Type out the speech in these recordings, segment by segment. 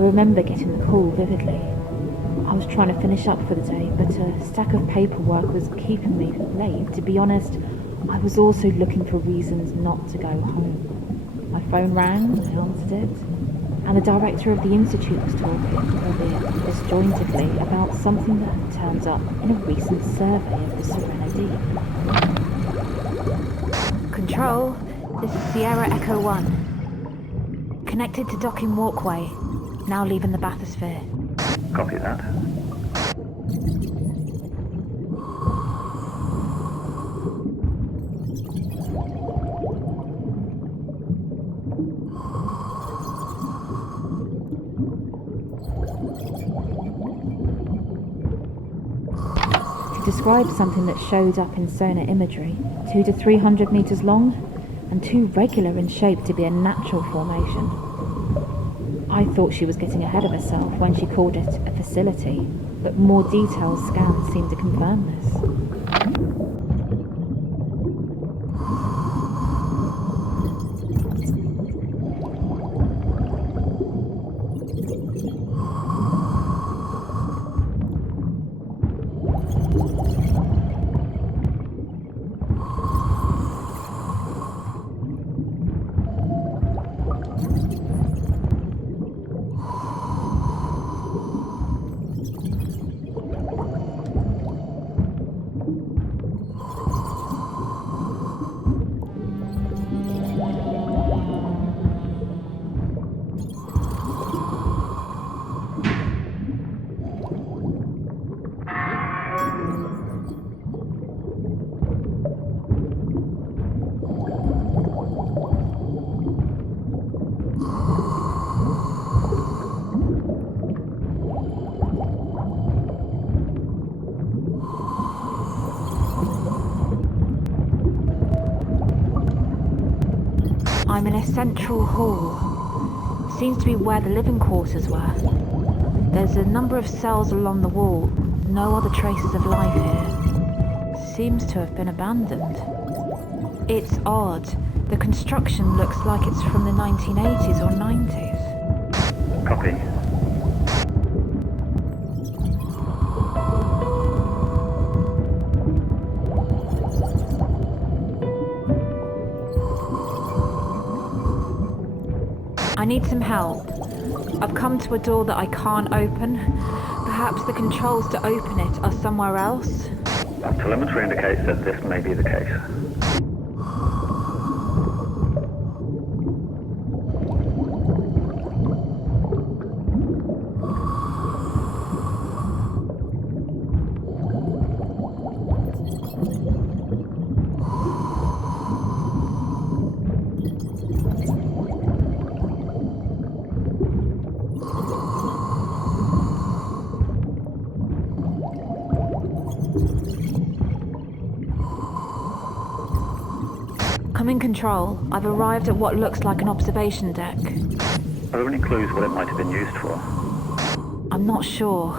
remember getting the call vividly. I was trying to finish up for the day, but a stack of paperwork was keeping me late. To be honest, I was also looking for reasons not to go home. My phone rang, I answered it, and the director of the institute was talking, albeit disjointedly, about something that had turned up in a recent survey of the Sirena Deep. Control, this is Sierra Echo 1. Connected to docking walkway, now leaving the bathysphere. Copy that. She described something that showed up in sonar imagery, 200 to 300 meters long, and too regular in shape to be a natural formation. I thought she was getting ahead of herself when she called it a facility, but more detailed scans seemed to confirm this. I'm in a central hall. Seems to be where the living quarters were. There's a number of cells along the wall. No other traces of life here. Seems to have been abandoned. It's odd. The construction looks like it's from the 1980s or 90s. Copy. I need some help. I've come to a door that I can't open. Perhaps the controls to open it are somewhere else? Telemetry indicates that this may be the case. I'm in control. I've arrived at what looks like an observation deck. Are there any clues what it might have been used for? I'm not sure,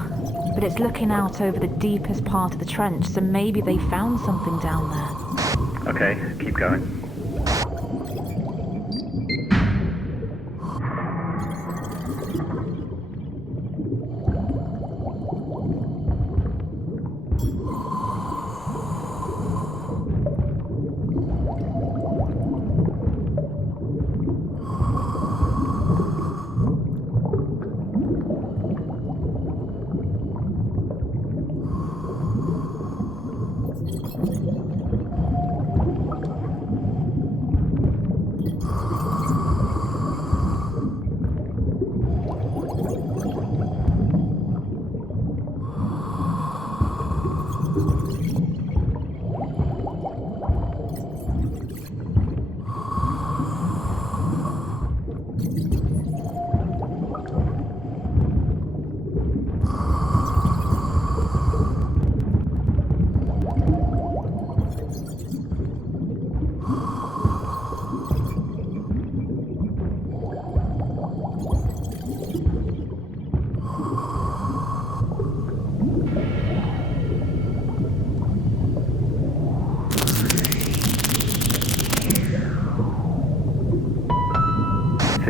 but it's looking out over the deepest part of the trench, so maybe they found something down there. Okay, keep going.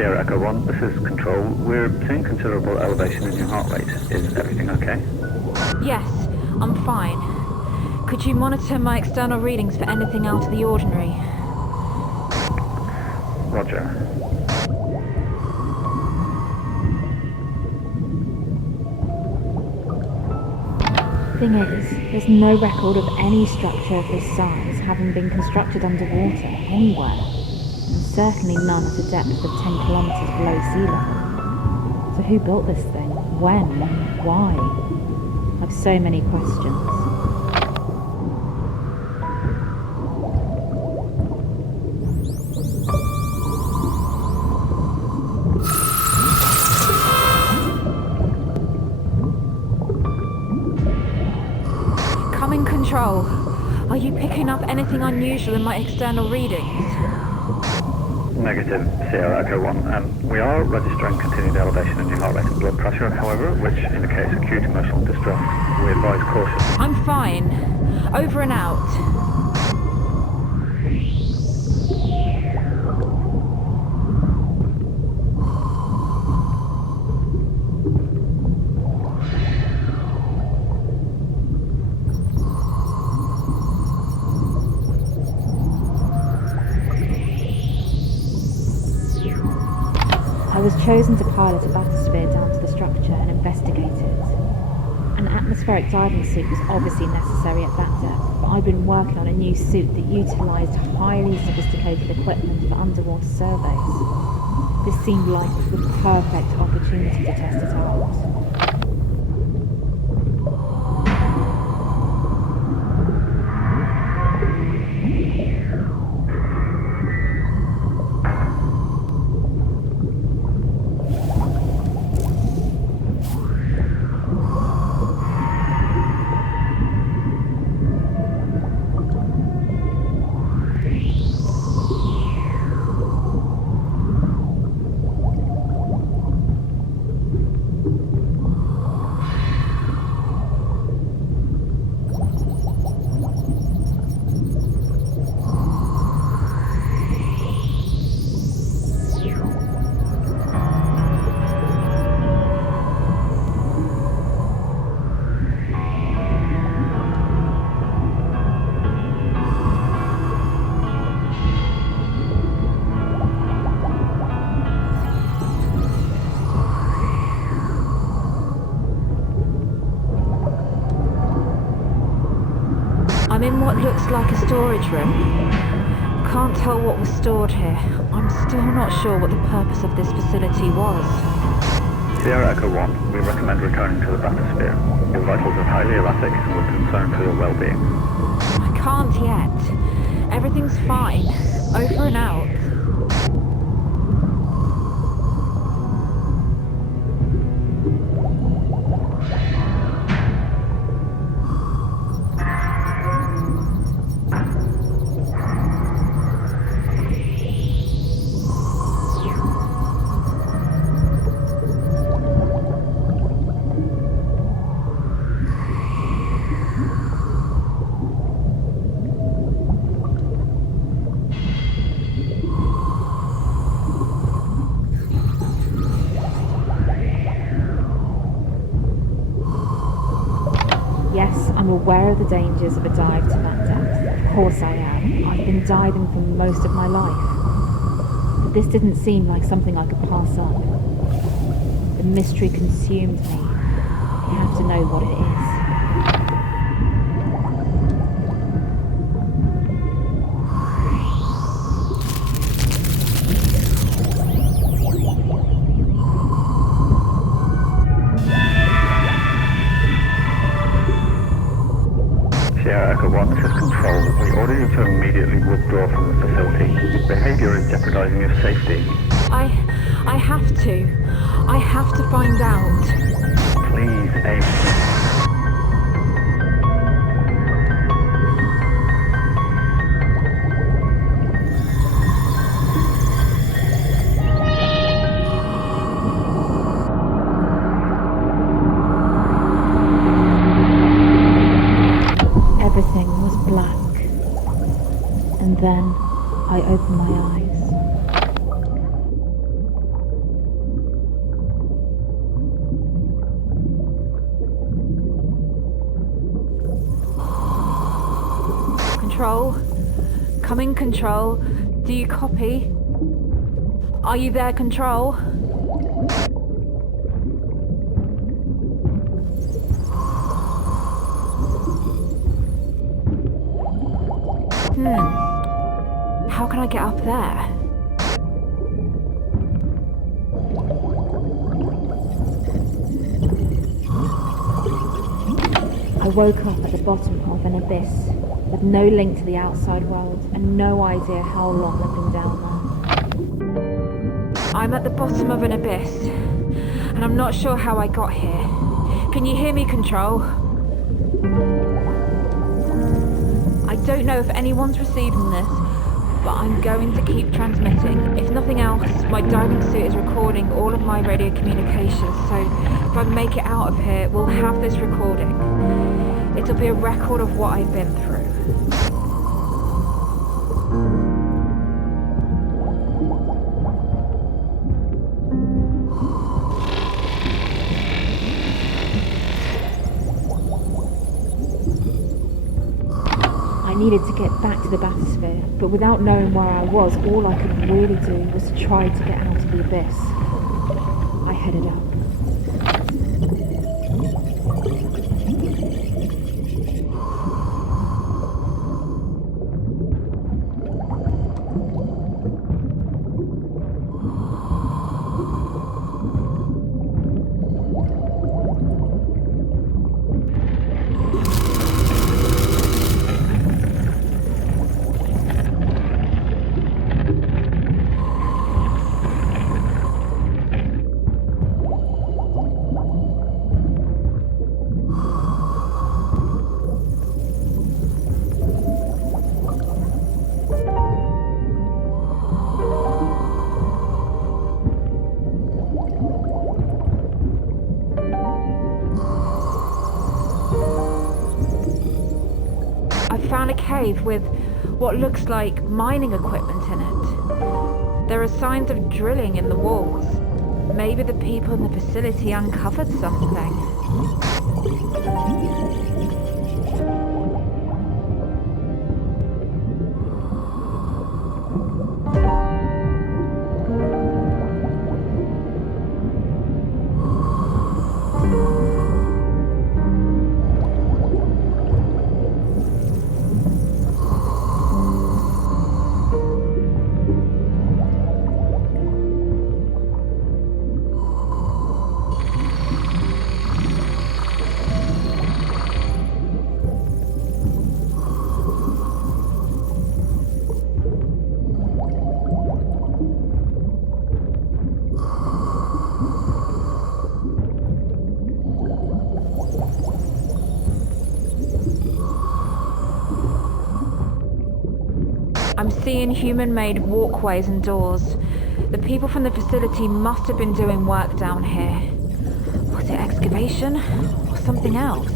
Sierra Echo 1, this is Control. We're seeing considerable elevation in your heart rate. Is everything okay? Yes, I'm fine. Could you monitor my external readings for anything out of the ordinary? Roger. Thing is, there's no record of any structure of this size having been constructed underwater anywhere, and certainly none at a depth of 10 kilometers below sea level. So who built this thing? When? Why? I have so many questions. Control, are you picking up anything unusual in my external readings? Negative, Sierra Echo 1. We are registering continued elevation in your heart rate and blood pressure, however, which indicates acute emotional distress. We advise caution. I'm fine. Over and out. I was chosen to pilot a bathysphere down to the structure and investigate it. An atmospheric diving suit was obviously necessary at that depth, but I'd been working on a new suit that utilised highly sophisticated equipment for underwater surveys. This seemed like the perfect opportunity to test it out. I'm in what looks like a storage room. Can't tell what was stored here. I'm still not sure what the purpose of this facility was. Sierra Echo 1, we recommend returning to the bathysphere. Your vitals are highly erratic and we're concerned for your well-being. I can't yet. Everything's fine. Over and out. Yes, I'm aware of the dangers of a dive to that depth. Of course I am. I've been diving for most of my life. But this didn't seem like something I could pass up. The mystery consumed me. I have to know what it is. Sierra Echo 1, this is Control. We order you to immediately withdraw from the facility. Your behaviour is jeopardising your safety. I have to. I have to find out. Please, aim. Everything was black. And then I opened my eyes. Control? Come in, Control. Do you copy? Are you there, Control? How can I get up there? I woke up at the bottom of an abyss with no link to the outside world and no idea how long I've been down there. I'm at the bottom of an abyss, and I'm not sure how I got here. Can you hear me, Control? I don't know if anyone's receiving this, but I'm going to keep transmitting. If nothing else, my diving suit is recording all of my radio communications, so if I make it out of here, we'll have this recording. It'll be a record of what I've been through. I needed to get back to the bathysphere, but without knowing where I was, all I could really do was to try to get out of the abyss. I headed up. Found a cave with what looks like mining equipment in it. There are signs of drilling in the walls. Maybe the people in the facility uncovered something. I'm seeing human-made walkways and doors. The people from the facility must have been doing work down here. Was it excavation or something else?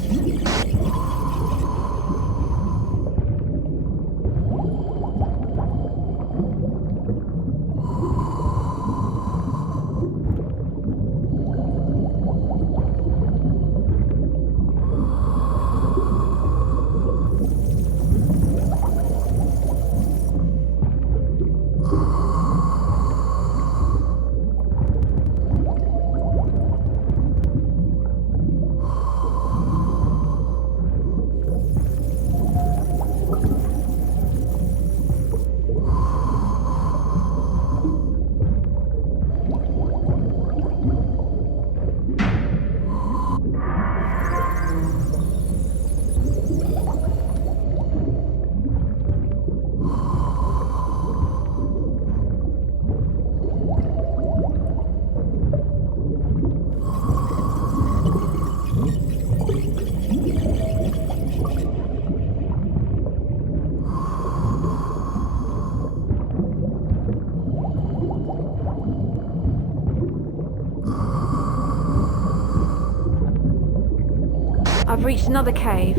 I've reached another cave.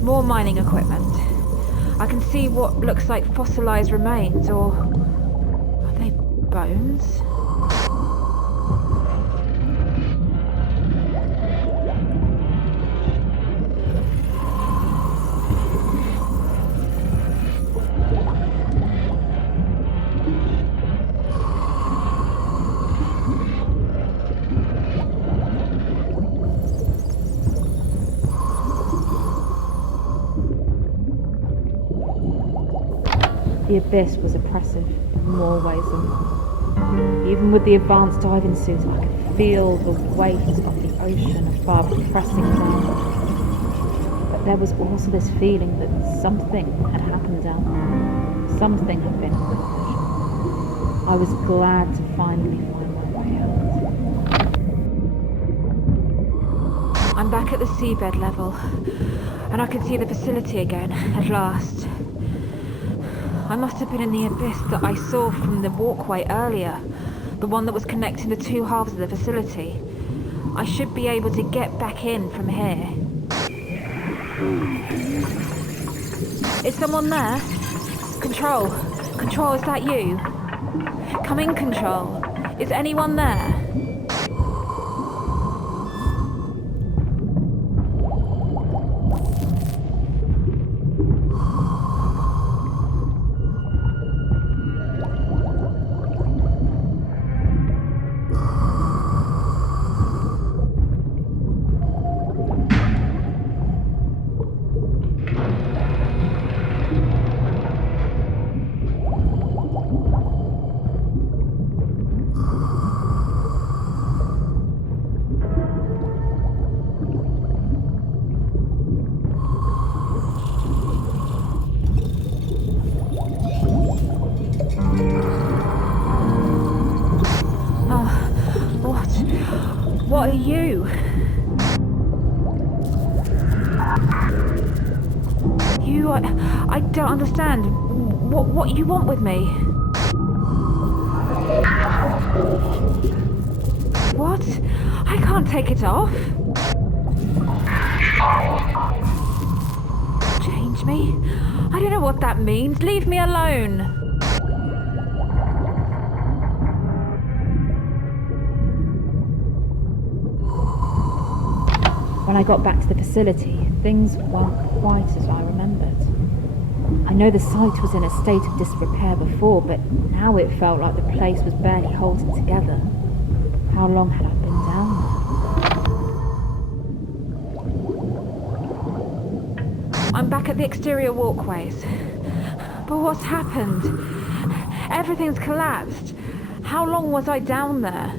More mining equipment. I can see what looks like fossilized remains, or are they bones? The abyss was oppressive in more ways than one. Even with the advanced diving suit, I could feel the weight of the ocean above pressing down. But there was also this feeling that something had happened down there. Something had been accomplished. I was glad to finally find my way out. I'm back at the seabed level, and I can see the facility again, at last. I must have been in the abyss that I saw from the walkway earlier, the one that was connecting the two halves of the facility. I should be able to get back in from here. Is someone there? Control? Control, is that you? Come in, Control. Is anyone there? What are you? I don't understand. What you want with me? What? I can't take it off. Change me? I don't know what that means. Leave me alone. When I got back to the facility, things weren't quite as I remembered. I know the site was in a state of disrepair before, but now it felt like the place was barely holding together. How long had I been down there? I'm back at the exterior walkways. But what's happened? Everything's collapsed. How long was I down there?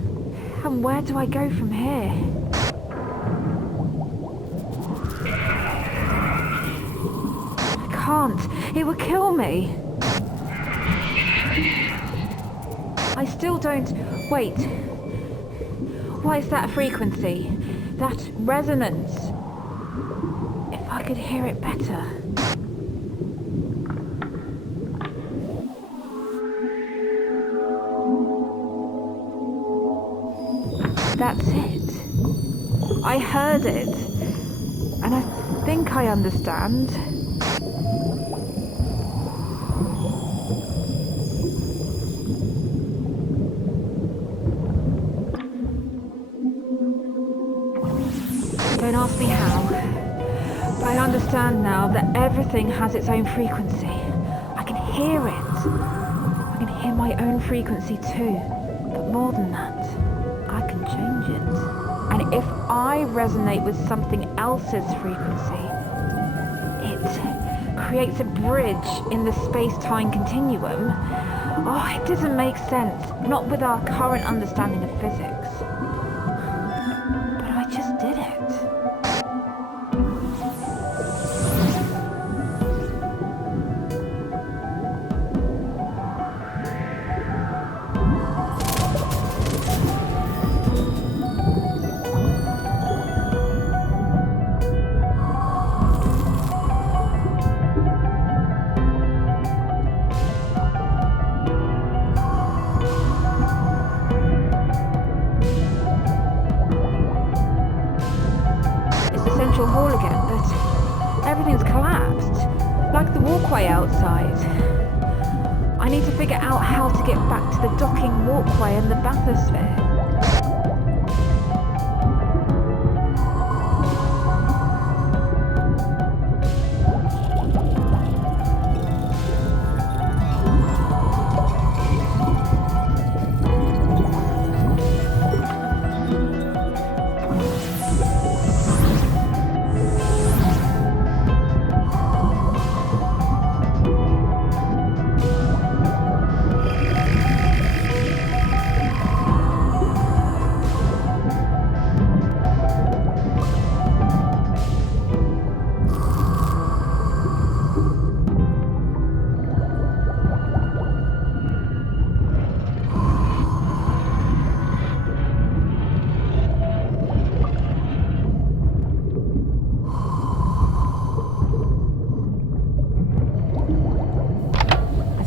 And where do I go from here? It would kill me. I still don't... Wait. What is that frequency? That resonance? If I could hear it better. That's it. I heard it. And I think I understand. Don't ask me how, but I understand now that everything has its own frequency. I can hear it. I can hear my own frequency too, but more than that, I can change it. And if I resonate with something else's frequency, it creates a bridge in the space-time continuum. Oh, it doesn't make sense, not with our current understanding of physics. But I just did it. Hall again, but everything's collapsed, like the walkway outside. I need to figure out how to get back to the docking walkway and the bathysphere.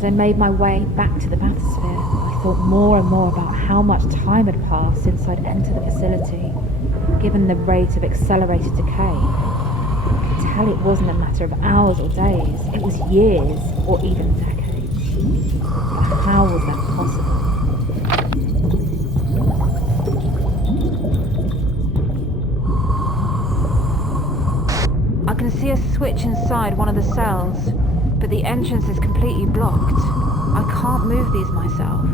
As I made my way back to the bathysphere, I thought more and more about how much time had passed since I'd entered the facility, given the rate of accelerated decay. I could tell it wasn't a matter of hours or days, it was years or even decades. But how was that possible? I can see a switch inside one of the cells, but the entrance is completely blocked. I can't move these myself.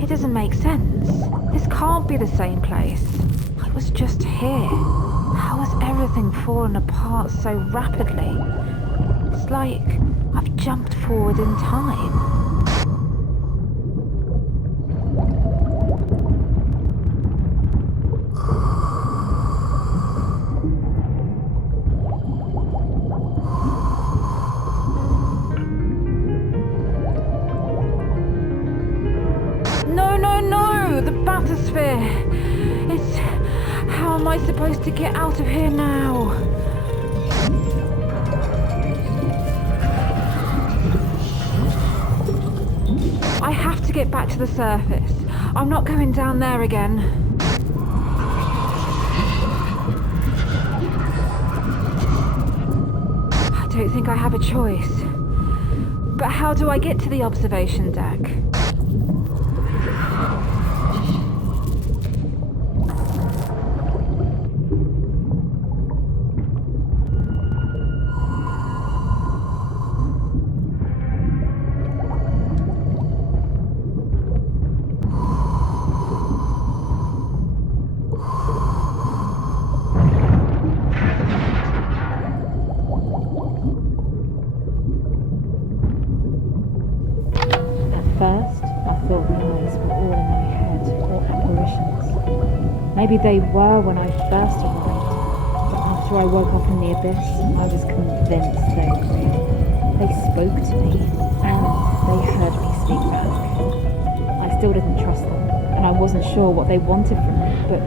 It doesn't make sense. This can't be the same place. I was just here. How has everything fallen apart so rapidly? It's like I've jumped forward in time. No! The bathysphere! It's... How am I supposed to get out of here now? I have to get back to the surface. I'm not going down there again. I don't think I have a choice. But how do I get to the observation deck? Maybe they were when I first arrived, but after I woke up in the abyss, I was convinced they were real. They spoke to me, and they heard me speak back. I still didn't trust them, and I wasn't sure what they wanted from me, but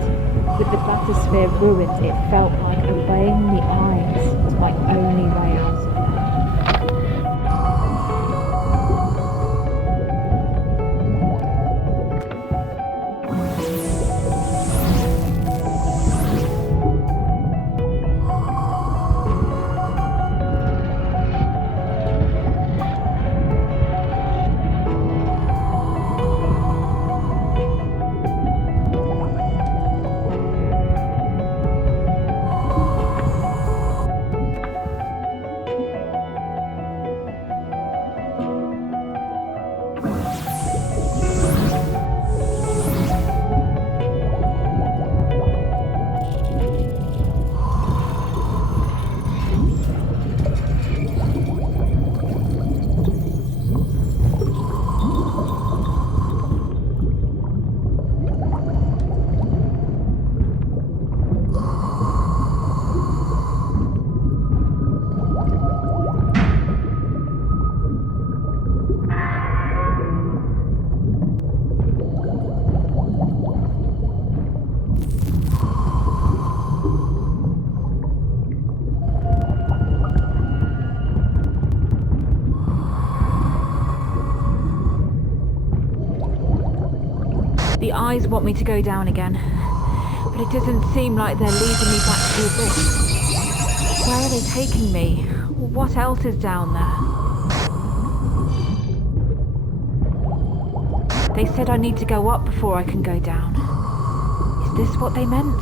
with the bathysphere ruined, it felt like obeying the eyes was my only way out of there. eyes want me to go down again, but it doesn't seem like they're leading me back to the abyss. Where are they taking me? What else is down there? They said I need to go up before I can go down. Is this what they meant?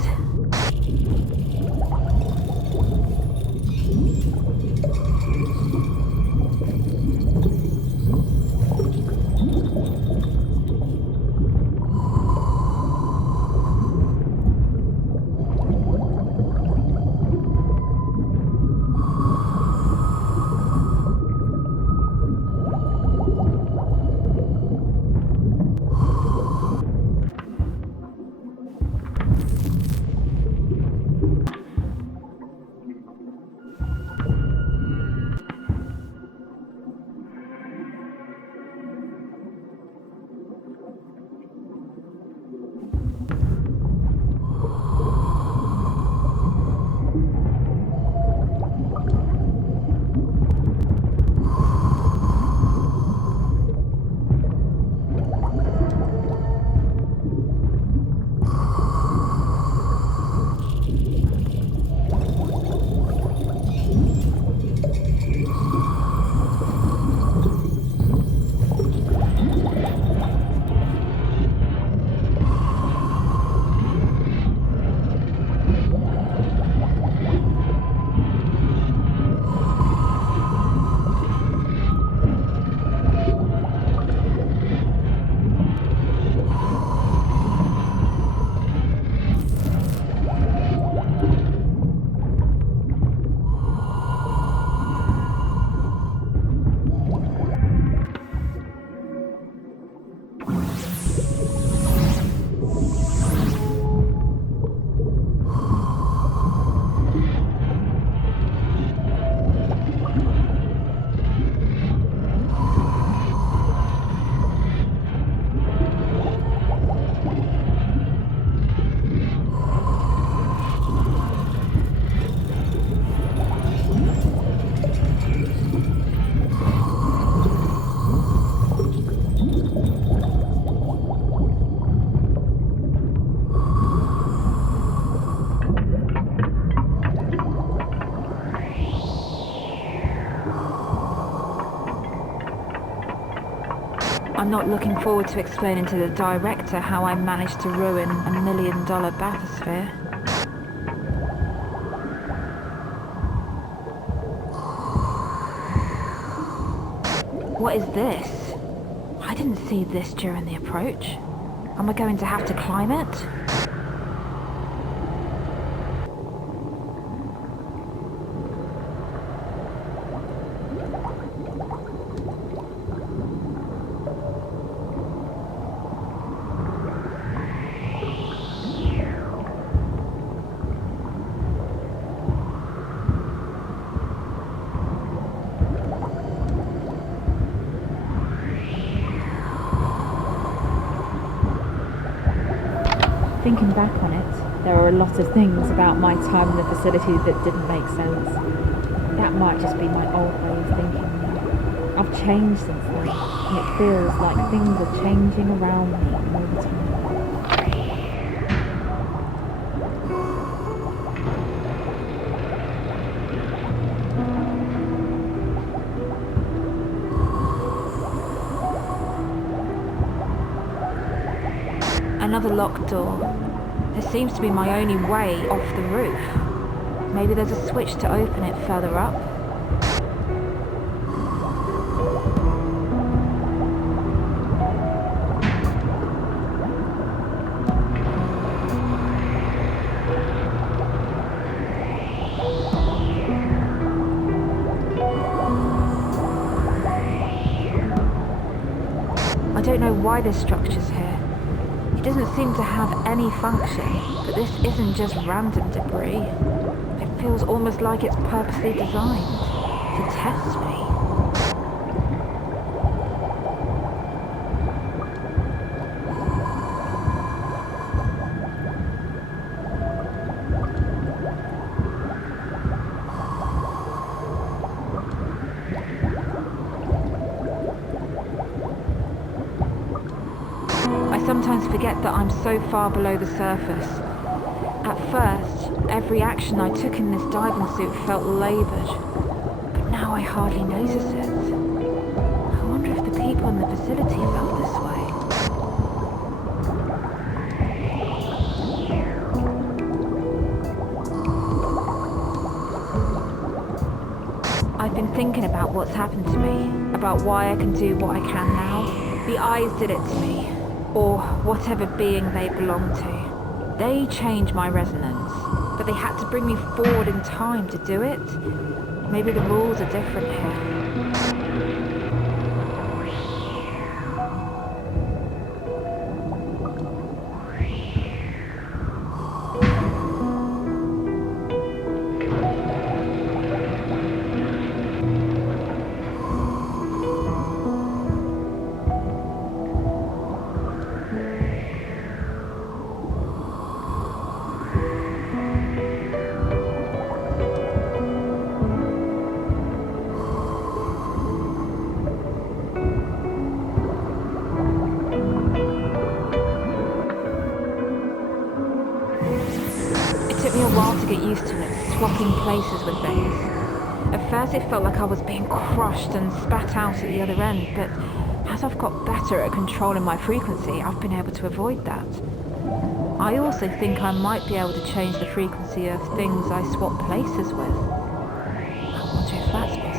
I'm not looking forward to explaining to the director how I managed to ruin $1 million bathysphere. What is this? I didn't see this during the approach. Am I going to have to climb it? Thinking back on it, there are a lot of things about my time in the facility that didn't make sense. That might just be my old way of thinking now. I've changed since then, and it feels like things are changing around me all the time. Another locked door. There seems to be my only way off the roof. Maybe there's a switch to open it further up. I don't know why this structure's here. It doesn't seem to have any function, but this isn't just random debris. It feels almost like it's purposely designed to test me. I sometimes sometimes forget that I'm so far below the surface. At first, every action I took in this diving suit felt laboured, but now I hardly notice it. I wonder if the people in the facility felt this way. I've been thinking about what's happened to me, about why I can do what I can now. The eyes did it to me, or whatever being they belong to. They changed my resonance, but they had to bring me forward in time to do it. Maybe the rules are different here. It took me a while to get used to it, swapping places with things. At first it felt like I was being crushed and spat out at the other end, but as I've got better at controlling my frequency, I've been able to avoid that. I also think I might be able to change the frequency of things I swap places with. I wonder if that's possible.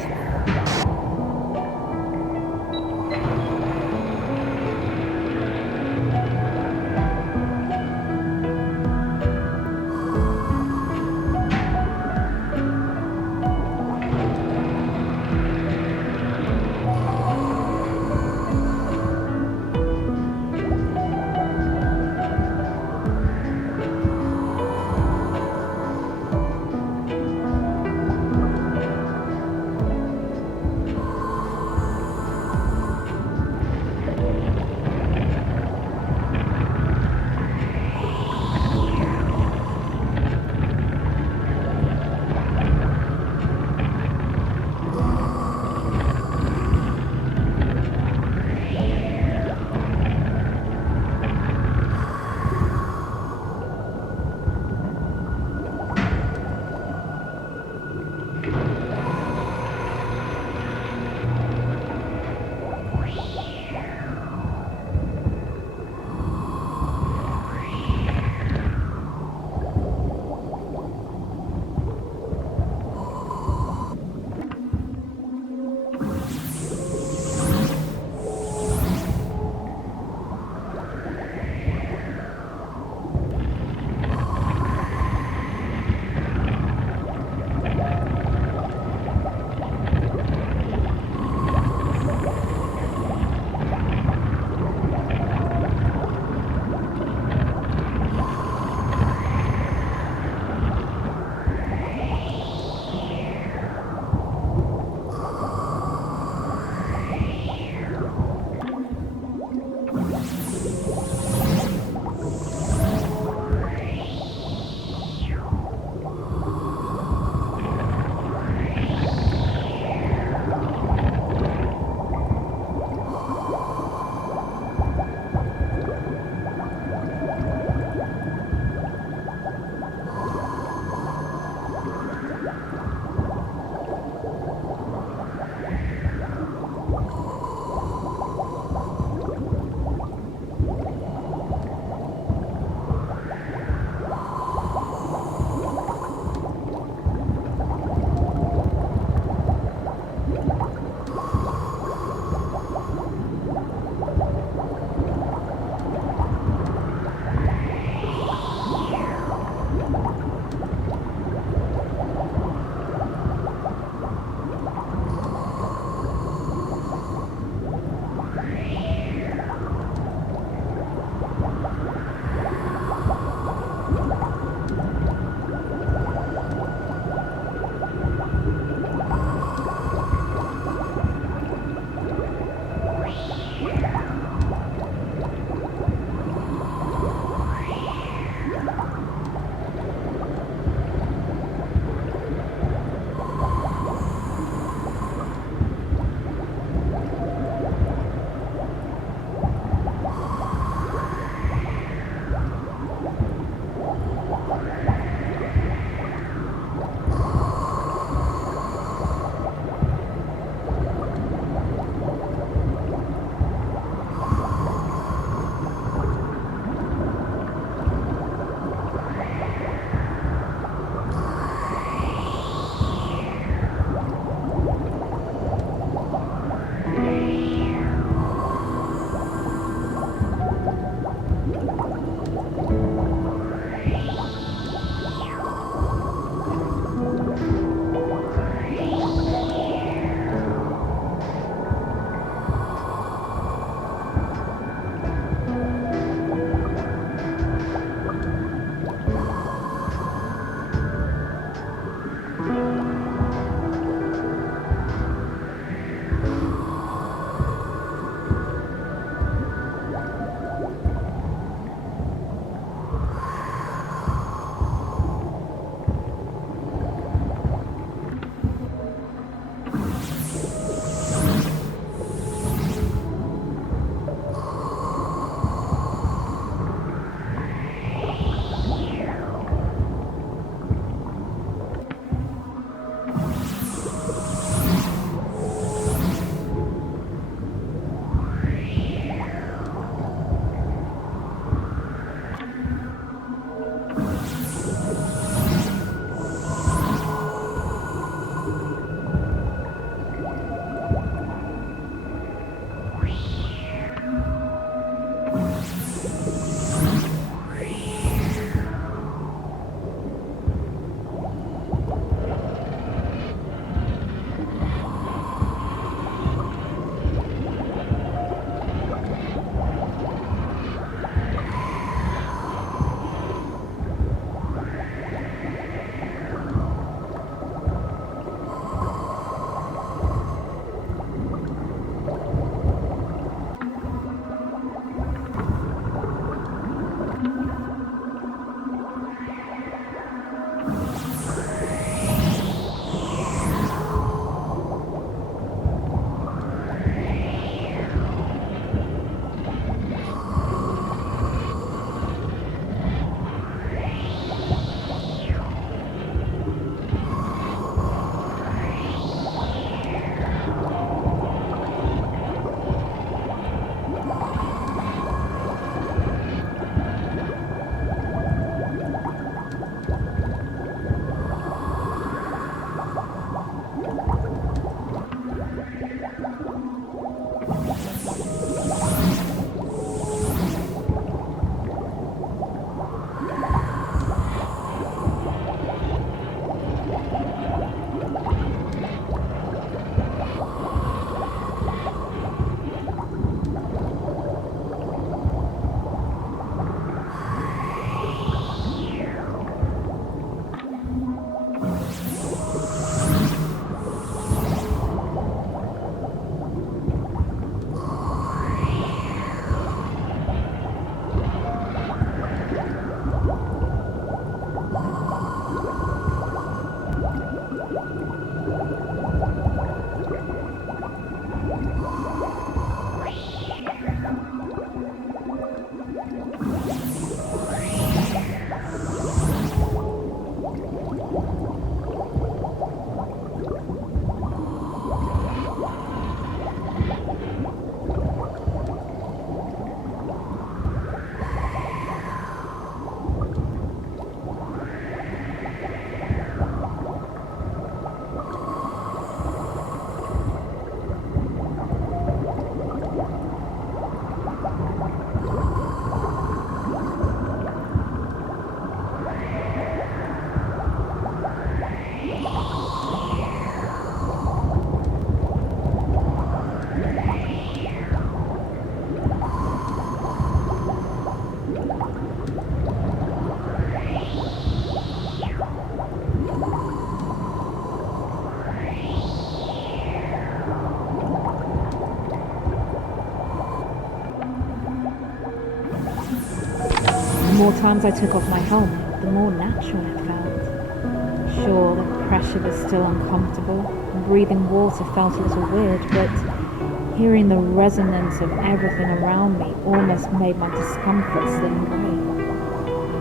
times I took off my helmet, the more natural it felt. Sure, the pressure was still uncomfortable, and breathing water felt a little weird, but hearing the resonance of everything around me almost made my discomfort slip away.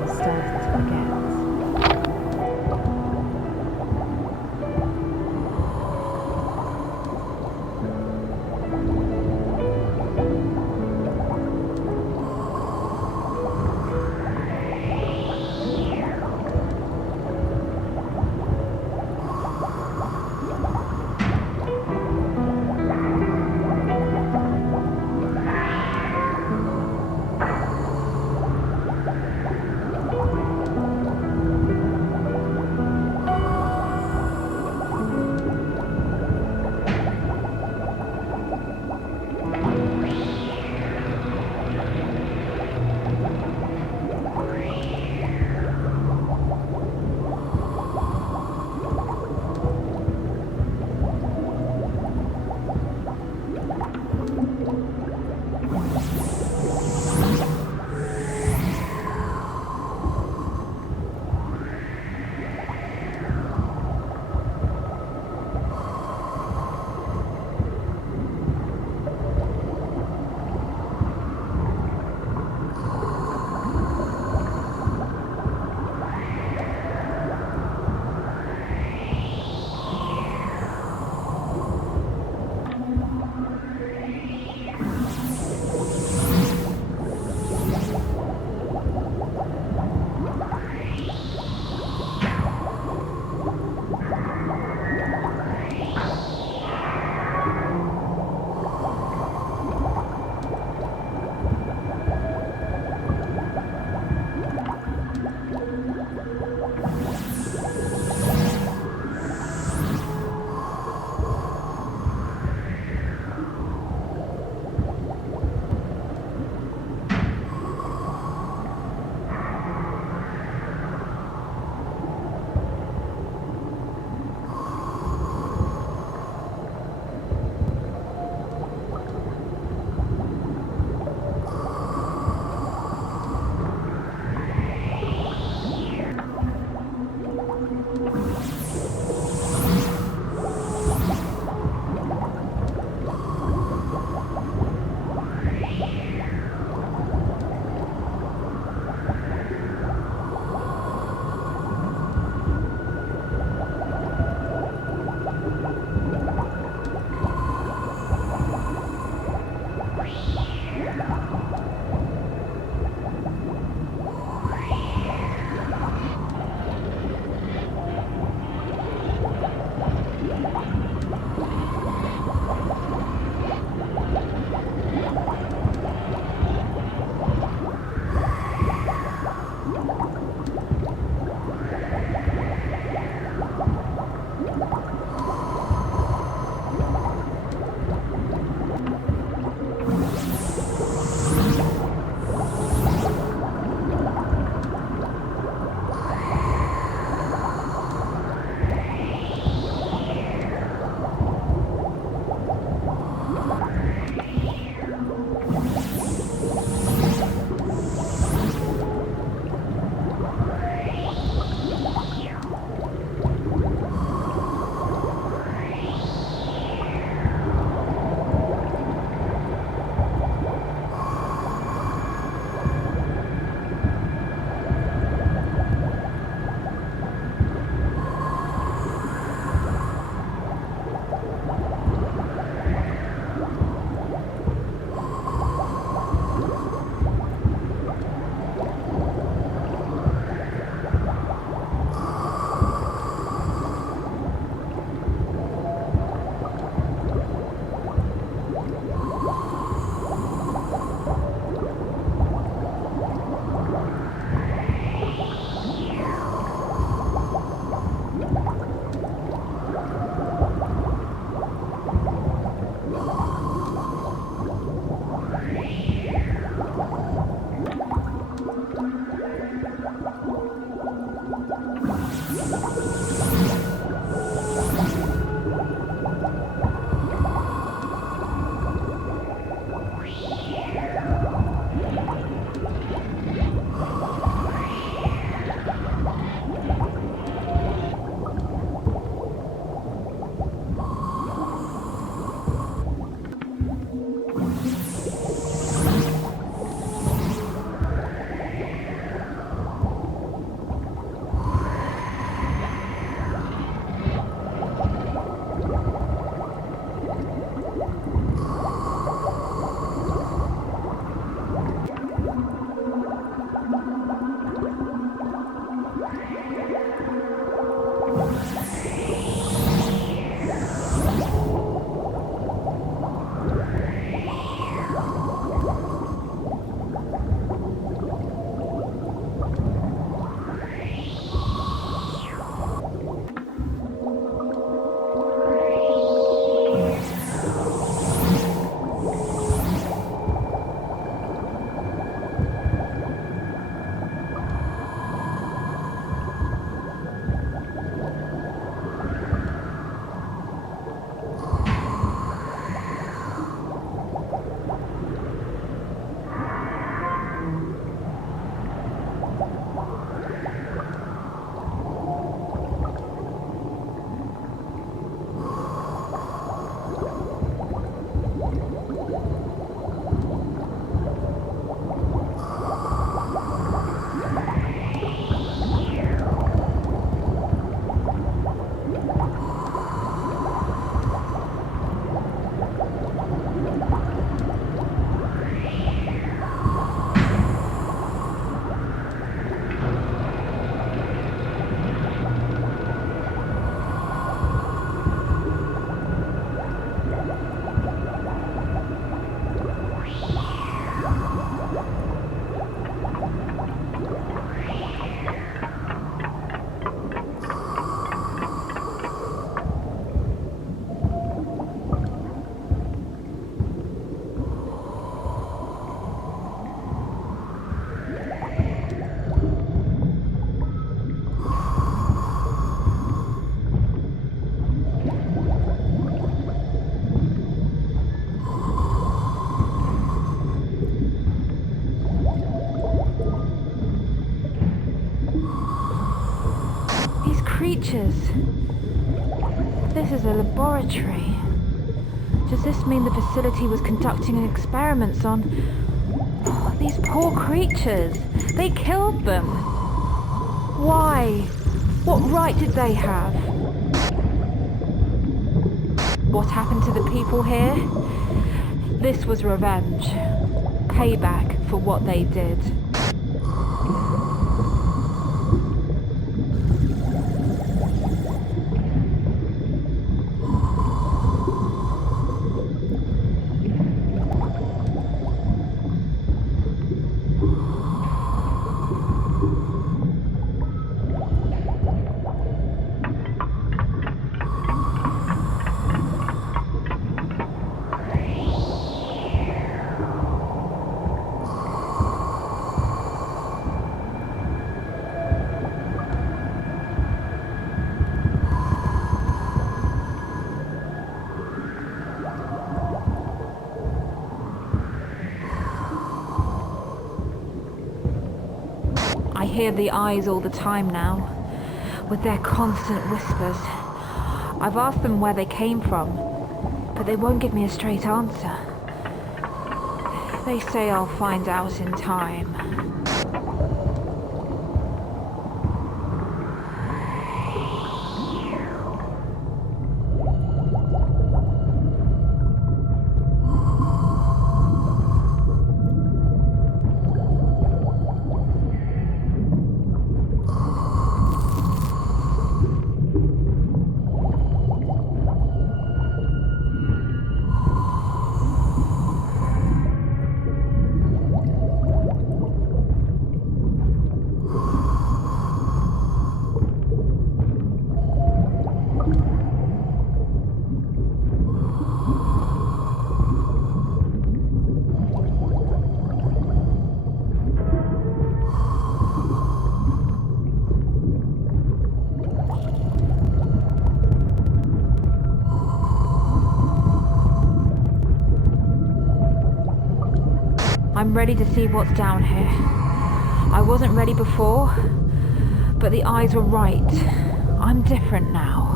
I started to forget. creatures. This is a laboratory. Does this mean the facility was conducting experiments on these poor creatures? They killed them. Why? What right did they have? What happened to the people here? This was revenge. Payback for what they did. I hear the eyes all the time now, with their constant whispers. I've asked them where they came from, but they won't give me a straight answer. They say I'll find out in time. I'm ready to see what's down here. I wasn't ready before, but the eyes were right. I'm different now.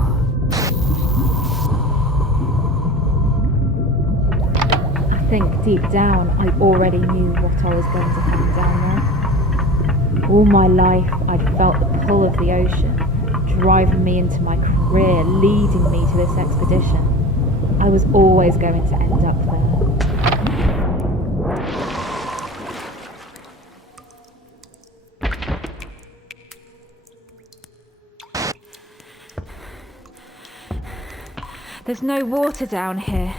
I think deep down I already knew what I was going to find down there. All my life I'd felt the pull of the ocean, driving me into my career, leading me to this expedition. I was always going to end up there. There's no water down here.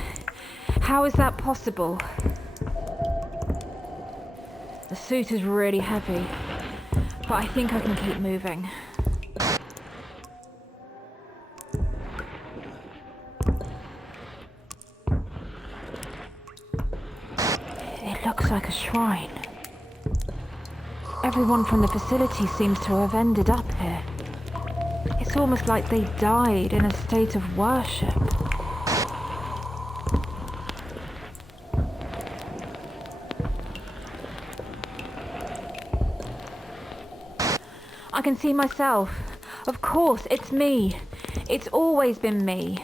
How is that possible? The suit is really heavy, but I think I can keep moving. It looks like a shrine. Everyone from the facility seems to have ended up here. It's almost like they died in a state of worship. I can see myself. Of course, it's me. It's always been me.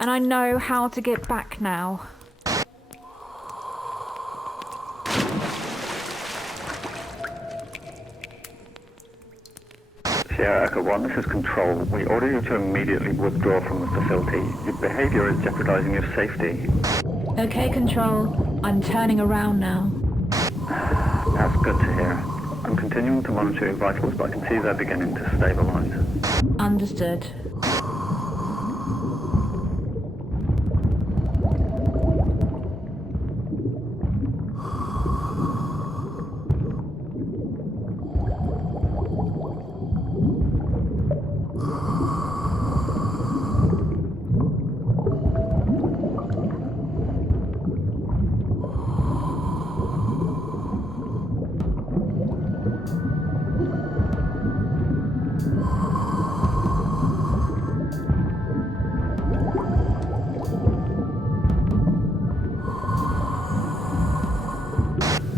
And I know how to get back now. Sierra Echo 1, this is Control. We order you to immediately withdraw from the facility. Your behavior is jeopardizing your safety. Okay, Control. I'm turning around now. That's good to hear. I'm continuing to monitor your vitals, but I can see they're beginning to stabilize. Understood.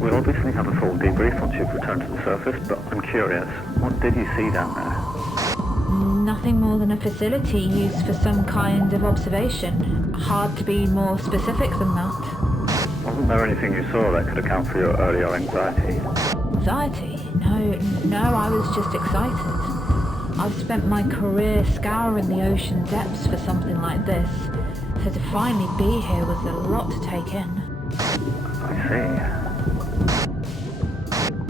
We'll obviously have a full debrief once you've returned to the surface, but I'm curious, what did you see down there? Nothing more than a facility used for some kind of observation. Hard to be more specific than that. Wasn't there anything you saw that could account for your earlier anxiety? Anxiety? No, I was just excited. I've spent my career scouring the ocean depths for something like this, so to finally be here was a lot to take in. I see.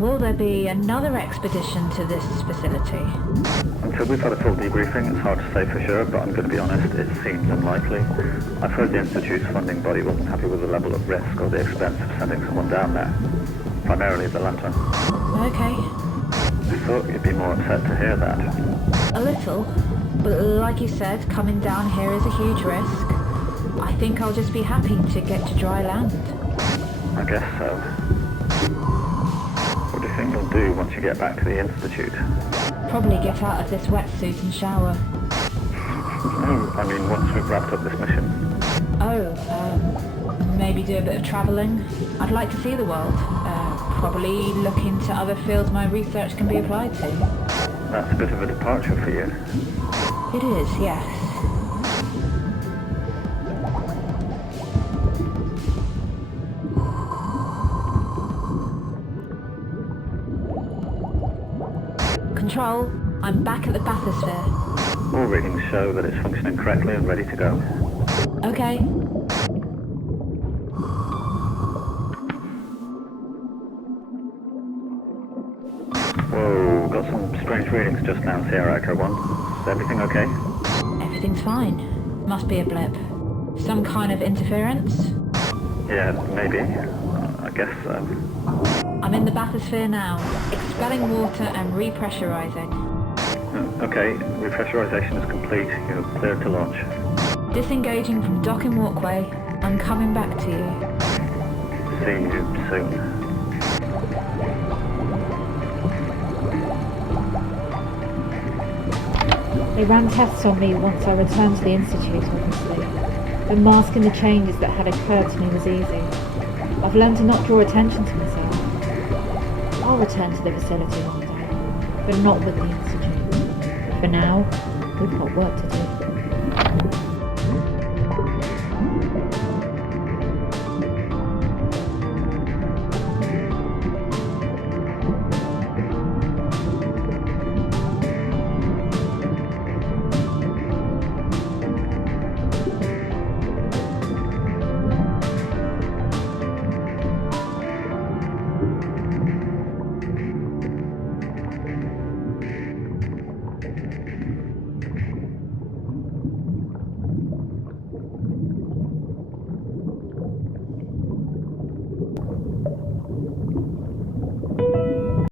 Will there be another expedition to this facility? Until we've had a full debriefing, it's hard to say for sure, but I'm going to be honest, it seems unlikely. I've heard the Institute's funding body wasn't happy with the level of risk or the expense of sending someone down there. Primarily the lantern. Okay. I thought you'd be more upset to hear that. A little, but like you said, coming down here is a huge risk. I think I'll just be happy to get to dry land. I guess so. What do you think you'll do once you get back to the Institute? Probably get out of this wetsuit and shower. No, I mean once we've wrapped up this mission. Maybe do a bit of travelling. I'd like to see the world. Probably look into other fields my research can be applied to. That's a bit of a departure for you. It is, yes. Control, I'm back at the bathysphere. All readings show that it's functioning correctly and ready to go. Okay. Whoa, got some strange readings just now, Sierra Echo 1. Is everything okay? Everything's fine. Must be a blip. Some kind of interference? Yeah, maybe. I guess so. I'm in the bathysphere now, expelling water and repressurizing. Okay, repressurization is complete. You're cleared to launch. Disengaging from docking walkway. I'm coming back to you. See you soon. They ran tests on me once I returned to the Institute, obviously. But masking the changes that had occurred to me was easy. I've learned to not draw attention to myself. I'll return to the facility one day, but not with the Institute. For now, we've got work to do.